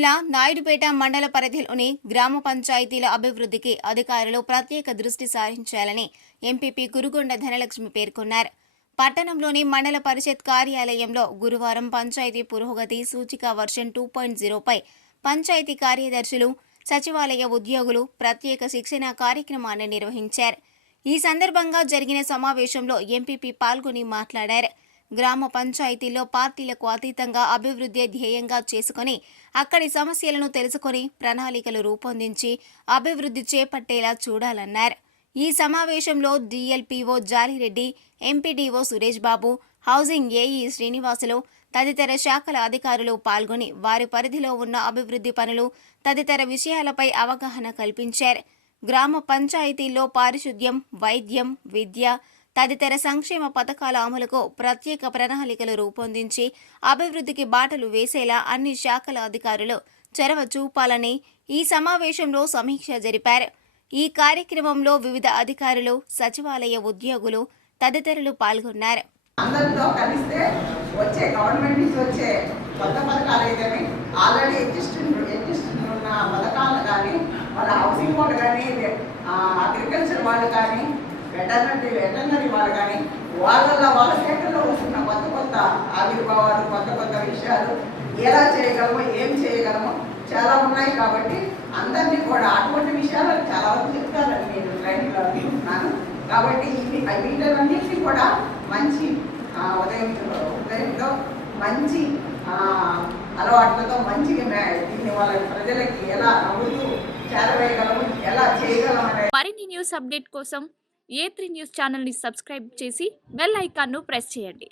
జిల్లా నాయుడుపేట మండల పరిధిలోని గ్రామ పంచాయతీల అభివృద్ధికి అధికారులు ప్రత్యేక దృష్టి సారించాలని ఎంపీపీ కురుగొండ ధనలక్ష్మి పేర్కొన్నారు. పట్టణంలోని మండల పరిషత్ కార్యాలయంలో గురువారం పంచాయతీ పురోగతి సూచిక వర్షన్ 2.0పై పంచాయతీ కార్యదర్శులు, సచివాలయ ఉద్యోగులు ప్రత్యేక శిక్షణ కార్యక్రమాన్ని నిర్వహించారు. ఈ సందర్భంగా జరిగిన సమావేశంలో ఎంపీపీ పాల్గొని మాట్లాడారు. గ్రామ పంచాయతీల్లో పార్టీలకు అతీతంగా అభివృద్ధి ధ్యేయంగా చేసుకుని అక్కడి సమస్యలను తెలుసుకుని ప్రణాళికలు రూపొందించి అభివృద్ధి చేపట్టేలా చూడాలన్నారు. ఈ సమావేశంలో DLPO Jali Reddy, MPDO Suresh Babu, housing AE Srinivasulu తదితర శాఖల అధికారులు పాల్గొని వారి పరిధిలో ఉన్న అభివృద్ధి పనులు తదితర విషయాలపై అవగాహన కల్పించారు. గ్రామ పంచాయతీల్లో పారిశుద్ధ్యం, వైద్యం, విద్య తదితర సంక్షేమ పథకాల అమలుకు ప్రత్యేక ప్రణాళికలు రూపొందించి అభివృద్ధికి బాటలు వేసేలా అన్ని శాఖల అధికారులు చొరవ చూపాలని ఈ సమావేశంలో సమీక్ష జరిపారు. ఈ కార్యక్రమంలో వివిధ అధికారులు, సచివాలయ ఉద్యోగులు తదితరులు పాల్గొన్నారు. అందరితో కలిస్తే వచ్చే గవర్నమెంట్ నుంచి వచ్చే కొత్త పథకాలు ఏదైనా ఆల్రెడీ ఎగ్జిస్టింగ్ ఉన్న పథకాలు కానీ, మన హౌసింగ్ బోర్డు కానీ, అగ్రికల్చర్ వాళ్ళు కానీ, వెటర్నరీ వాళ్ళు కానీ వాళ్ళ శాఖలో వస్తున్న కొత్త ఆవిర్భావాలు, కొత్త విషయాలు ఎలా చేయగలమో, ఏం చేయగలమో చాలా ఉన్నాయి. కాబట్టి అందరినీ కూడా అటువంటి విషయాలు చాలా వరకు చెప్తారని నేను ట్రైనింగ్లో అనుకుంటున్నాను. కాబట్టి వీటన్నింటినీ కూడా మంచి ఉదయంలో మంచి అలవాట్లతో మంచిగా దీన్ని వాళ్ళ ప్రజలకి ఎలా నవ్వుతూ చేరవేయగలము, ఎలా చేయగలం అనే మరిన్ని న్యూస్ అప్డేట్ కోసం A3 న్యూస్ ఛానల్ని సబ్స్క్రైబ్ చేసి బెల్ ఐకాన్ను ప్రెస్ చేయండి.